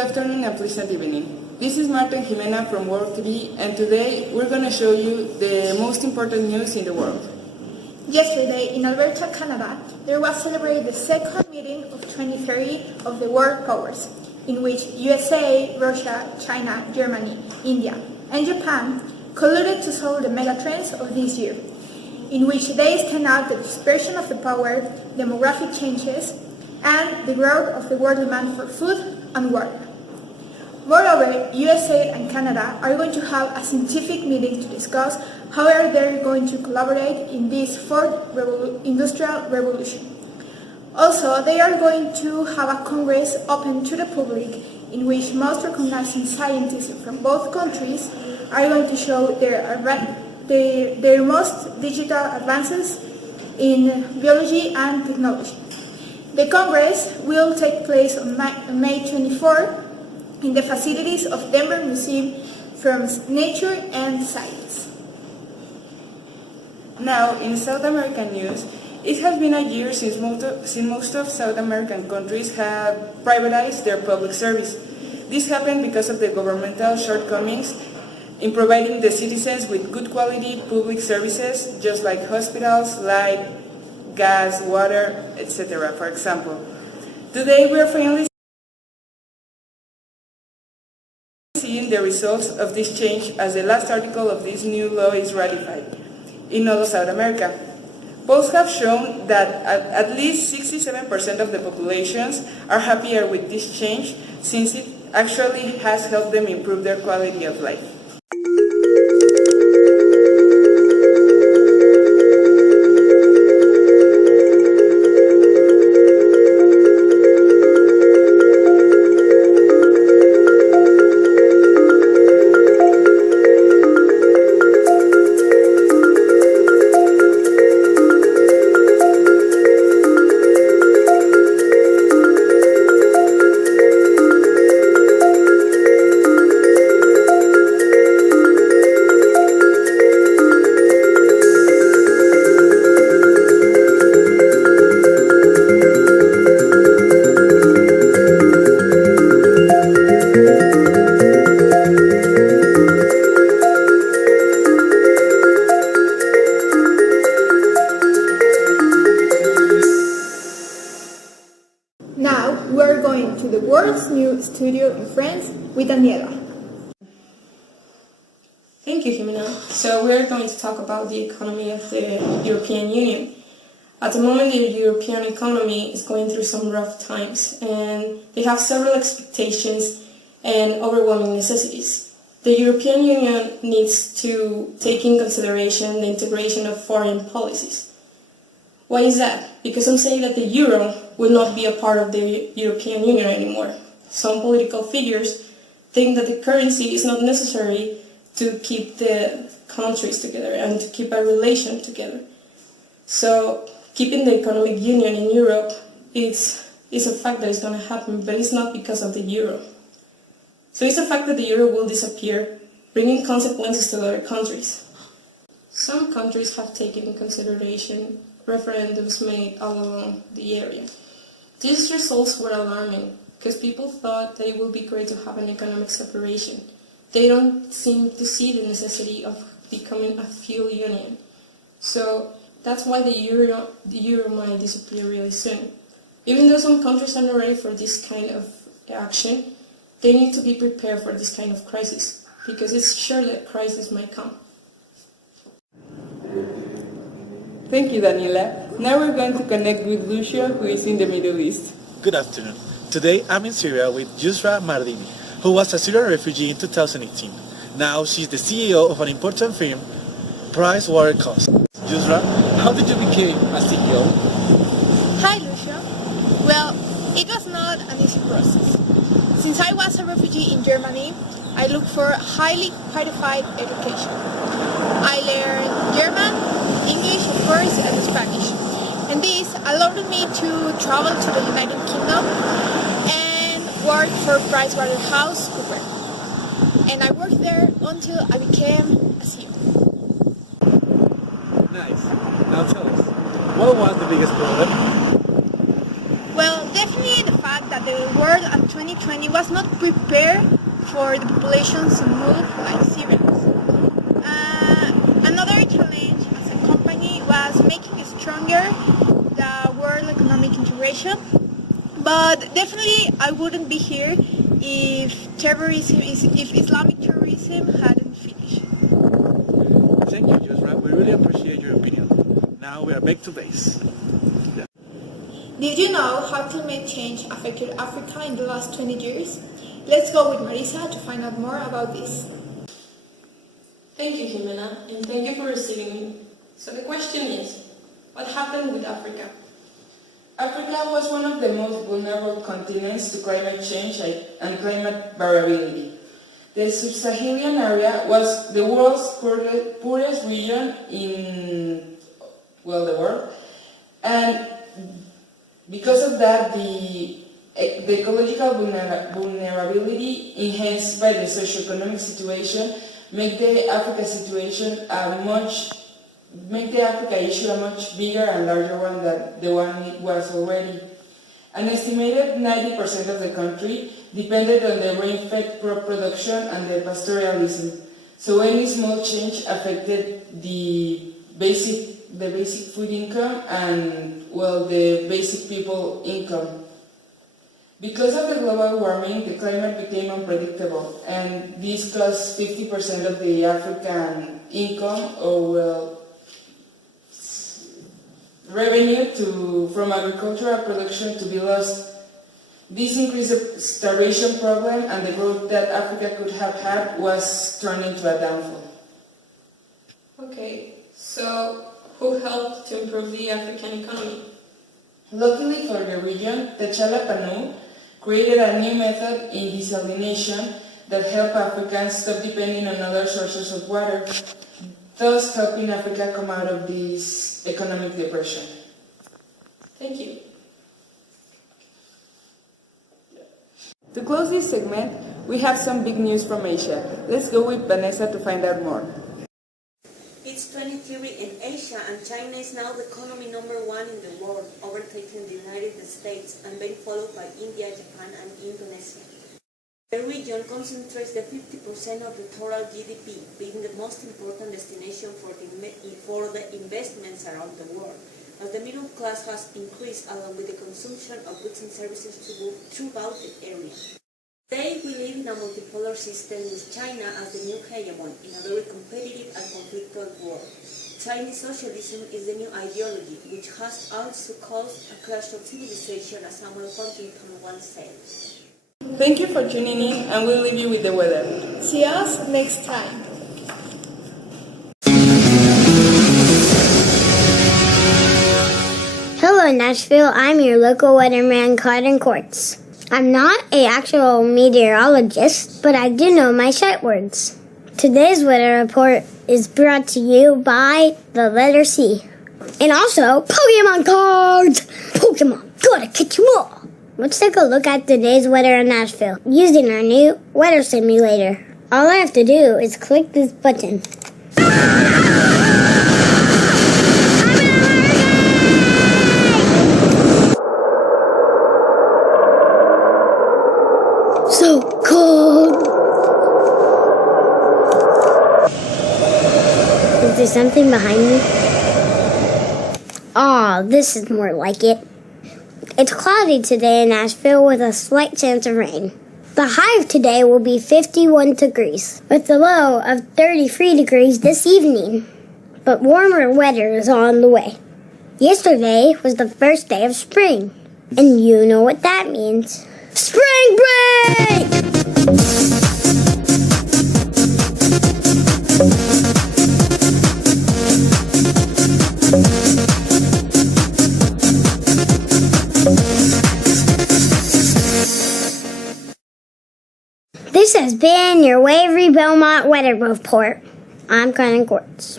afternoon and pleasant evening. This is Marta and Jimena from World TV, and today we're going to show you the most important news in the world. Yesterday, in Alberta, Canada, there was celebrated the second meeting of 2030 of the world powers, in which USA, Russia, China, Germany, India, and Japan colluded to solve the megatrends of this year, in which they stand out the dispersion of the power, demographic changes, and the growth of the world demand for food and water. Moreover, USA and Canada are going to have a scientific meeting to discuss how they're going to collaborate in this fourth industrial revolution. Also, they are going to have a congress open to the public in which most recognized scientists from both countries are going to show their most digital advances in biology and technology. The Congress will take place on May 24 in the facilities of Denver Museum for Nature and Science. Now, in South American news, it has been a year since most of South American countries have privatized their public service. This happened because of the governmental shortcomings in providing the citizens with good quality public services, just like hospitals, light, gas, water, etc., for example. Today we are finally seeing the results of this change as the last article of this new law is ratified in all of South America. Polls have shown that at least 67% of the populations are happier with this change, since it actually has helped them improve their quality of life. Now, we are going to the World's New Studio in France with Daniela. Thank you, Jimena. So we are going to talk about the economy of the European Union. At the moment, the European economy is going through some rough times, and they have several expectations and overwhelming necessities. The European Union needs to take in consideration the integration of foreign policies. Why is that? Because some say that the euro will not be a part of the European Union anymore. Some political figures think that the currency is not necessary to keep the countries together and to keep a relation together. So keeping the economic union in Europe is a fact that is going to happen, but it's not because of the euro. So it's a fact that the euro will disappear, bringing consequences to other countries. Some countries have taken into consideration referendums made all along the area. These results were alarming because people thought that it would be great to have an economic separation. They don't seem to see the necessity of becoming a fuel union. So that's why the euro might disappear really soon. Even though some countries are not ready for this kind of action, they need to be prepared for this kind of crisis, because it's sure that crisis might come. Thank you, Daniela. Now we're going to connect with Lucio, who is in the Middle East. Good afternoon. Today I'm in Syria with Yusra Mardini, who was a Syrian refugee in 2018. Now she's the CEO of an important firm, PricewaterhouseCoopers. Yusra, how did you become a CEO? Hi, Lucio. Well, it was not an easy process. Since I was a refugee in Germany, I looked for highly qualified education. I learned German, English, of course, and Spanish. And this allowed me to travel to the United Kingdom and work for PricewaterhouseCoopers. And I worked there until I became a CEO. Nice. Now tell us, what was the biggest problem? Well, definitely the fact fact that the world at 2020 was not prepared for the populations to move like Syrians. Another challenge as a company was making stronger the world economic integration, but definitely I wouldn't be here if Islamic terrorism hadn't finished. Thank you, Yusra. We really appreciate your opinion. Now we are back to base. Did you know how climate change affected Africa in the last 20 years? Let's go with Marisa to find out more about this. Thank you, Jimena, and thank you for receiving me. So the question is, what happened with Africa? Africa was one of the most vulnerable continents to climate change and climate variability. The sub-Saharan area was the world's poorest region in, the world, and because of that, the ecological vulnerability enhanced by the socioeconomic situation make the Africa issue a much bigger and larger one than the one it was already. An estimated 90% of the country depended on the rain-fed crop production and the pastoralism. So any small change affected the basic food income and the basic people income. Because of the global warming, the climate became unpredictable, and this caused 50% of the African income revenue from agricultural production to be lost. This increased the starvation problem, and the growth that Africa could have had was turned into a downfall. Okay, so who helped to improve the African economy? Luckily for the region, T'Challa Panu created a new method in desalination that helped Africans stop depending on other sources of water, thus helping Africa come out of this economic depression. Thank you. To close this segment, we have some big news from Asia. Let's go with Vanessa to find out more. It's 2030 in Asia, and China is now the economy #1 in the world, overtaking the United States and being followed by India, Japan, and Indonesia. The region concentrates the 50% of the total GDP, being the most important destination for the investments around the world, as the middle class has increased along with the consumption of goods and services throughout the area. Today, we live in a multipolar system with China as the new hegemon in a very competitive and conflicted world. Chinese socialism is the new ideology, which has also caused a clash of civilization, as Samuel Huntington once said. Thank you for tuning in, and we'll leave you with the weather. See us next time. Hello, Nashville. I'm your local weatherman, Cotton Quartz. I'm not an actual meteorologist, but I do know my sight words. Today's weather report is brought to you by the letter C. And also, Pokemon cards! Pokemon, gotta catch 'em all! Let's take a look at today's weather in Nashville using our new weather simulator. All I have to do is click this button. So cold. Is there something behind me? Aw, this is more like it. It's cloudy today in Nashville with a slight chance of rain. The high of today will be 51 degrees, with the low of 33 degrees this evening. But warmer weather is on the way. Yesterday was the first day of spring, and you know what that means. Spring break! This has been your Waverly Belmont Weather Report. I'm Cotton Quartz.